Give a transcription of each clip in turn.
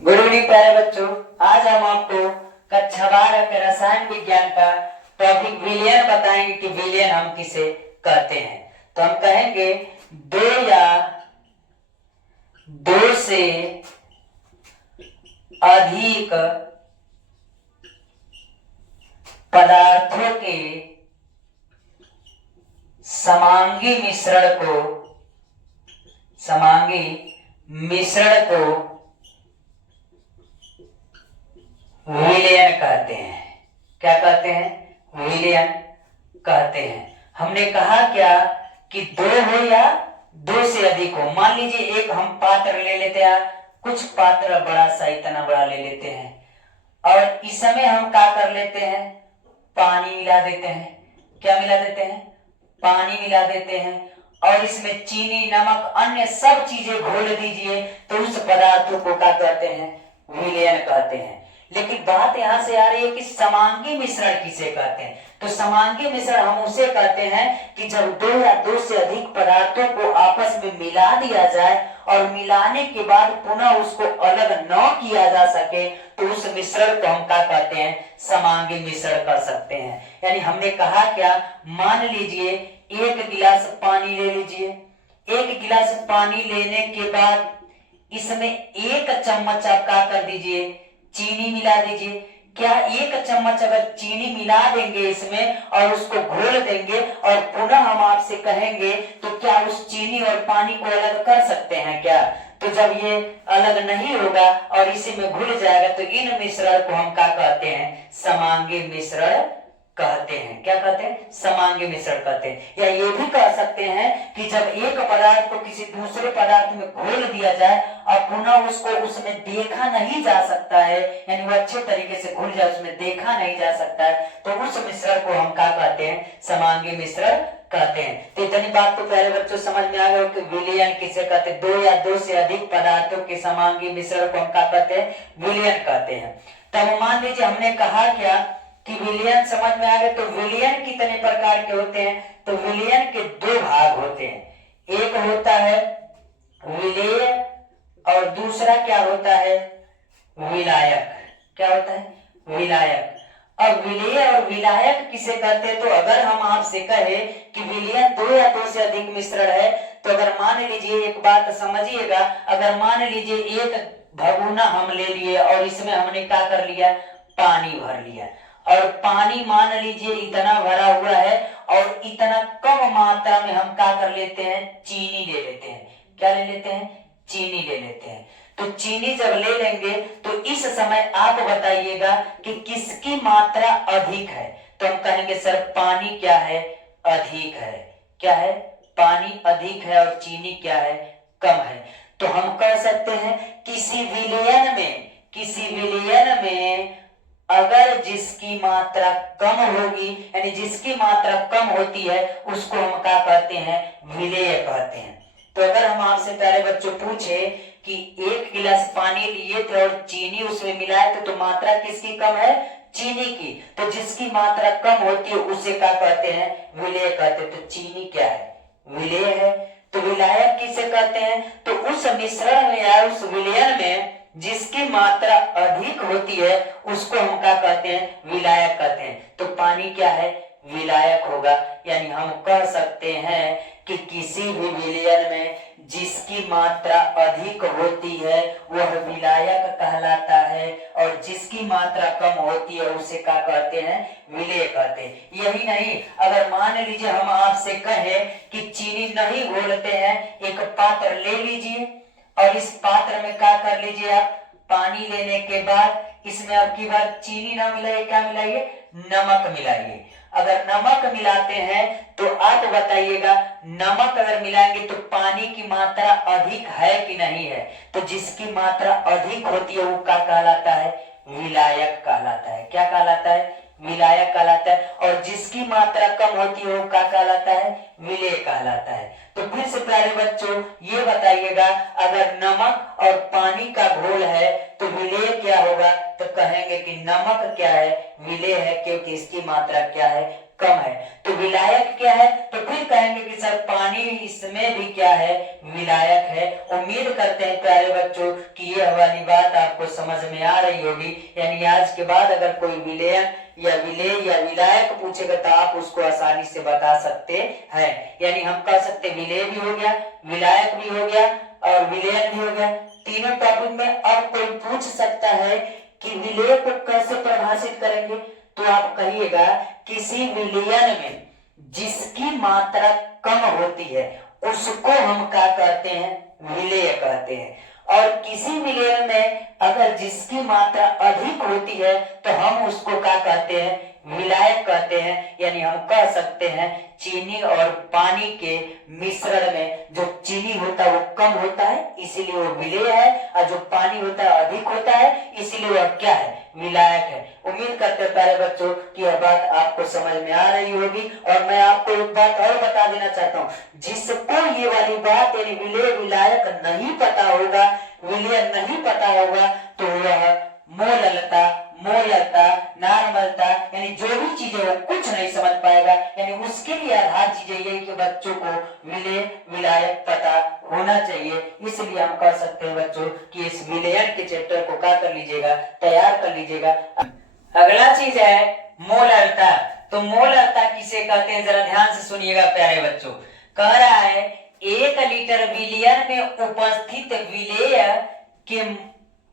Good evening प्यारे बच्चों। आज हम आपको कक्षा 12 के रसायन विज्ञान का टॉपिक विलयन बताएंगे कि विलयन हम किसे कहते हैं। तो हम कहेंगे दो या दो से अधिक पदार्थों के समांगी मिश्रण को विलयन कहते हैं। क्या कहते हैं? विलयन कहते हैं। हमने कहा क्या कि दो हो या दो से अधिक हो। मान लीजिए एक हम पात्र ले लेते हैं, कुछ पात्र बड़ा सा इतना बड़ा ले लेते हैं और इसमें हम क्या कर लेते हैं, पानी मिला देते हैं। क्या मिला देते हैं? पानी मिला देते हैं और इसमें चीनी, नमक, अन्य सब चीजें घोल दीजिए तो उस पदार्थों को क्या कहते हैं? विलयन कहते हैं। लेकिन बात यहां से आ रही है कि समांगी मिश्रण किसे कहते हैं। तो समांगी मिश्रण हम उसे कहते हैं कि जब दो या दो से अधिक पदार्थों को आपस में मिला दिया जाए और मिलाने के बाद पुनः उसको अलग न किया जा सके तो उस मिश्रण को हम क्या कहते हैं? समांगी मिश्रण कर सकते हैं। यानी हमने कहा क्या, मान लीजिए एक गिलास पानी ले लीजिए। एक गिलास पानी लेने के बाद इसमें एक चम्मच आप क्या कर दीजिए? चीनी मिला दीजिए। क्या एक चम्मच अगर चीनी मिला देंगे इसमें और उसको घोल देंगे और पुनः हम आपसे कहेंगे तो क्या उस चीनी और पानी को अलग कर सकते हैं क्या? तो जब ये अलग नहीं होगा और इसी में घुल जाएगा तो इन मिश्रण को हम क्या कहते हैं? समांगी मिश्रण कहते हैं। क्या कहते हैं? समांगी मिश्रण कहते हैं। या ये भी कह सकते हैं कि जब एक पदार्थ को किसी दूसरे पदार्थ में घोल दिया जाए और पुनः उसको उसमें देखा नहीं जा सकता है, यानी वो अच्छे तरीके से घुल जाए, उसमें देखा नहीं जा सकता है, तो उस मिश्रण को हम क्या कहते हैं? समांगी मिश्रण कहते हैं। तो इतनी बात तो प्यारे बच्चों समझ में आ गया कि विलयन किसे कहते हैं? दो या दो से अधिक पदार्थों के समांगी मिश्रण को हम क्या कहते हैं? विलयन कहते हैं। तब मान लीजिए हमने कहा क्या कि विलयन समझ में आ गए। तो विलयन कितने प्रकार के होते हैं? तो विलयन के दो भाग होते हैं। एक होता है विलेय और दूसरा क्या होता है? विलायक। क्या होता है? विलायक। अब विलेय और विलायक किसे कहते हैं? तो अगर हम आपसे कहे कि विलयन दो या दो से अधिक मिश्रण है, तो अगर मान लीजिए, एक बात समझिएगा, अगर मान लीजिए एक भगोना हम ले लिए और इसमें हमने क्या कर लिया? पानी भर लिया और पानी मान लीजिए इतना भरा हुआ है और इतना कम मात्रा में हम क्या कर लेते हैं? चीनी ले लेते हैं। क्या ले लेते हैं? चीनी ले लेते हैं। तो चीनी जब ले लेंगे तो इस समय आप बताइएगा कि किसकी मात्रा अधिक है। तो हम कहेंगे सर पानी क्या है? अधिक है। क्या है? पानी अधिक है और चीनी क्या है? कम है। तो हम कह सकते हैं किसी विलयन में अगर जिसकी मात्रा कम होगी, यानी जिसकी मात्रा कम होती है, उसको हम क्या कहते हैं? विलेय कहते हैं। तो अगर हम आपसे प्यारे बच्चों पूछे कि एक गिलास पानी लिए थे और चीनी उसमें मिलाए थे तो मात्रा किसकी कम है? चीनी की। तो जिसकी मात्रा कम होती है उसे क्या कहते हैं? विलेय कहते हैं। तो चीनी क्या है? विलेय है। तो विलायक किसे कहते हैं? तो उस मिश्रण में या उस विलयन में जिसकी मात्रा अधिक होती है उसको हम क्या कहते हैं? विलायक कहते हैं। तो पानी क्या है? विलायक होगा। यानी हम कह सकते हैं कि किसी भी विलयन में जिसकी मात्रा अधिक होती है वह विलायक कहलाता है और जिसकी मात्रा कम होती है उसे क्या कहते हैं? विलेय कहते हैं। यही नहीं, अगर मान लीजिए हम आपसे कहें कि चीनी नहीं घोलते हैं, एक पात्र ले लीजिए और इस पात्र में क्या कर लीजिए आप? पानी लेने के बाद इसमें अब की बार चीनी ना मिलाइए, क्या मिलाइए? नमक मिलाइए। अगर नमक मिलाते हैं तो आप बताइएगा नमक अगर मिलाएंगे तो पानी की मात्रा अधिक है कि नहीं है? तो जिसकी मात्रा अधिक होती है वो क्या कहलाता है? विलायक कहलाता है। क्या कहलाता है? विलायक कहलाता है। और जिसकी मात्रा कम होती है वो क्या कहलाता है? विलेय कहलाता है। तो फिर से प्यारे बच्चों ये बताइएगा, अगर नमक और पानी का घोल है तो विलेय क्या होगा? तो कहेंगे कि नमक क्या है? विलेय है, क्योंकि इसकी मात्रा क्या है? कम है। तो विलायक क्या है, तो फिर कहेंगे कि सर पानी इसमें भी क्या है, विलायक है। उम्मीद करते हैं प्यारे बच्चों कि यह वाली बात आपको समझ में आ रही होगी। यानी आज के बाद अगर कोई विलयन या विलेय या विलायक पूछेगा तो आप उसको आसानी से बता सकते हैं। यानी हम कह सकते विलेय भी हो गया, विलायक भी हो गया और विलयन भी हो गया। तीनों टॉपिक में अब कोई पूछ सकता है कि विलेय को कैसे परिभाषित करेंगे, तो आप कहिएगा किसी विलयन में जिसकी मात्रा कम होती है उसको हम क्या कहते हैं, विलेय कहते हैं। और किसी विलयन में अगर जिसकी मात्रा अधिक होती है तो हम उसको क्या कहते हैं, विलायक कहते हैं। यानी हम कह सकते हैं चीनी और पानी के मिश्रण में जो चीनी होता है वो कम होता है इसीलिए वो विलेय है, और जो पानी होता है अधिक होता है इसीलिए वह क्या है, विलायक है। उम्मीद करते हैं प्यारे बच्चों कि यह बात आपको समझ में आ रही होगी। और मैं आपको एक बात और बता देना चाहता हूँ, जिसको ये वाली बात यानी विलेय विलायक नहीं पता होगा, विलयन नहीं पता होगा, तो वह मोललता, मोलता, नॉर्मलता यानी जो भी चीजें वो कुछ नहीं समझ पाएगा। यानी उसके लिए आधार चीजें यही कि बच्चों को विलेय विलायक पता होना चाहिए। इसलिए हम कह सकते हैं बच्चों कि इस विलयन के चैप्टर को क्या कर लीजिएगा, तैयार कर लीजिएगा। अगला चीज है मोलरता। तो मोलरता किसे कहते हैं, जरा ध्यान से सुनिएगा प्यारे बच्चों। कह रहा है 1 लीटर विलयन में उपस्थित विलेय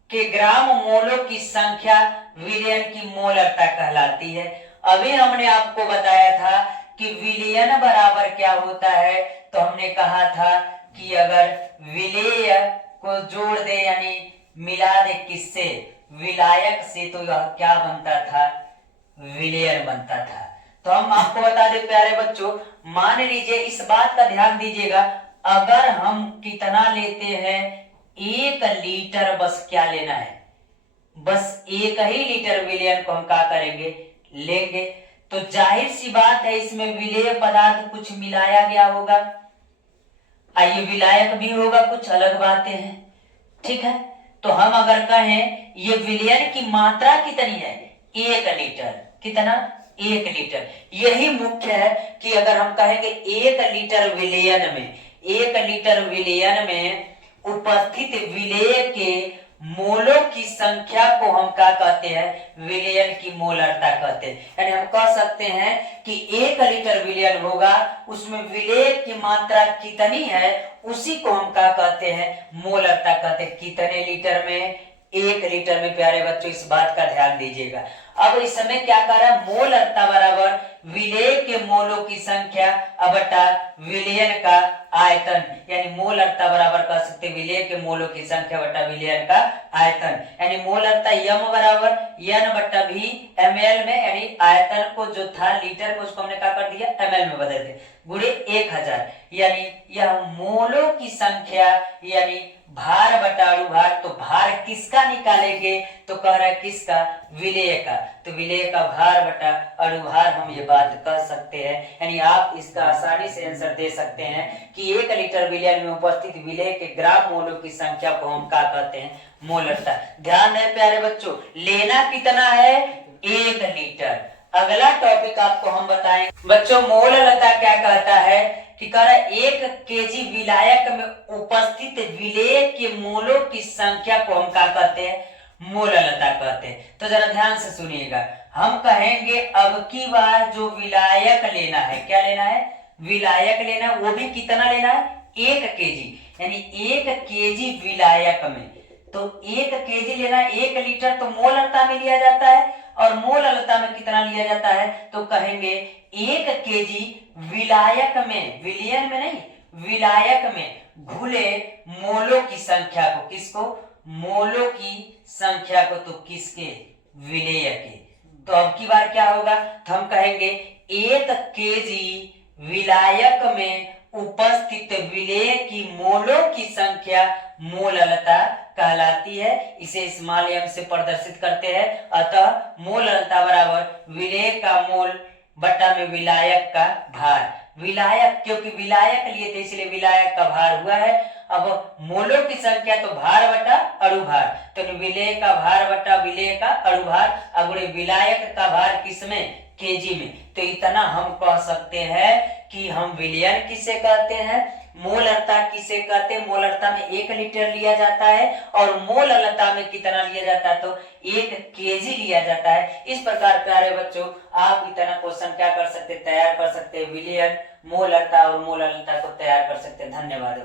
के ग्राम मोलों की संख्या विलयन की मोलरता कहलाती है। अभी हमने आपको बताया था कि विलयन बराबर क्या होता है, तो हमने कहा था कि अगर विलेय को जोड़ दे यानी मिला दे किससे, विलायक से, तो यह क्या बनता था, विलयन बनता था। तो हम आपको बता दें प्यारे बच्चों, मान लीजिए इस बात का ध्यान दीजिएगा, अगर हम कितना लेते हैं, 1 लीटर बस क्या लेना है, बस 1 ही लीटर विलयन को हम क्या करेंगे, लेंगे। तो जाहिर सी बात है इसमें विलेय पदार्थ कुछ मिलाया गया होगा, आइए विलायक भी होगा, कुछ अलग बातें हैं, ठीक है। तो हम अगर कहें ये विलयन की मात्रा कितनी है, 1 लीटर, कितना, 1 लीटर। यही मुख्य है कि अगर हम कहेंगे 1 लीटर विलयन में, 1 लीटर विलयन में उपस्थित विलेय के मोलों की संख्या को हम क्या कहते हैं, विलयन की मोलरता कहते हैं। यानी हम कह सकते हैं कि 1 लीटर विलयन होगा, उसमें विलेय की मात्रा कितनी है उसी को हम क्या कहते हैं, मोलरता कहते हैं। कितने लीटर में, 1 लीटर में। प्यारे बच्चों इस बात का ध्यान दीजिएगा। अब इस समय क्या कर रहा है, मोलरता बराबर विलेय के मोलों की संख्या बटा विलयन का आयतन। यानी मोलरता बराबर कह सकते विलेय के मोलों की संख्या बटा विलयन का आयतन। यानी मोलरता यम बराबर n बटा v ml में, यानी आयतन को जो था लीटर में उसको हमने क्या कर दिया, ml में बदल दिया, गुणे 1000। यानी यह मोलों की संख्या यानी भार बटा अणुभार। तो भार किसका निकालेंगे, तो कह रहा है किसका, विलेय का। तो विलेय का भार बटा अणुभार हम ये बात कह सकते हैं। यानी आप इसका आसानी से आंसर दे सकते हैं कि 1 लीटर विलयन में उपस्थित विलेय के ग्राम मोलों की संख्या को हम क्या कहते हैं, मोलरता। ध्यान है प्यारे बच्चों, लेना कितना है, 1 लीटर। अगला टॉपिक आपको हम बताएं बच्चों, मोलरता क्या कहता है कि 1 केजी विलायक में उपस्थित विलेय के मोलों की संख्या को हम क्या कहते हैं, मोलरता कहते हैं। तो जरा ध्यान से सुनिएगा, हम कहेंगे अब की बार जो विलायक लेना है, क्या लेना है, विलायक लेना है, वो भी कितना लेना है, 1 केजी। यानी 1 केजी विलायक में, तो 1 केजी लेना है, 1 लीटर तो मोलरता में लिया जाता है, और मोलरता में कितना लिया जाता है, तो कहेंगे 1 केजी विलायक में, विलयन में नहीं, विलायक में घुले मोलों की संख्या को, किसको, मोलों की संख्या को, तो किसके, विलेय के। तो अब की बार क्या होगा, तो हम कहेंगे 1 केजी विलायक में उपस्थित विलेय की मोलों की संख्या मोलरता कहलाती है। इसे स्मॉल m से प्रदर्शित करते हैं। अतः मोलरता बराबर विलेय का मोल बटा में विलायक का भार। विलायक क्योंकि विलायक लिए थे इसलिए विलायक का भार हुआ है। अब मोलों की संख्या तो भार बटा अणुभार, तो विलेय का भार बटा विलेय का अणुभार, अब विलायक का भार किसमें, केजी में। तो इतना हम कह सकते हैं कि हम विलयन किसे कहते हैं, मोलरता किसे कहते हैं। मोलरता में 1 लीटर लिया जाता है और मोल अलता में कितना लिया जाता है, तो 1 केजी लिया जाता है। इस प्रकार प्यारे बच्चों आप इतना क्वेश्चन क्या कर सकते, तैयार कर सकते हैं, विलयन, मोलरता और मोल अलता को तैयार कर सकते हैं। धन्यवाद।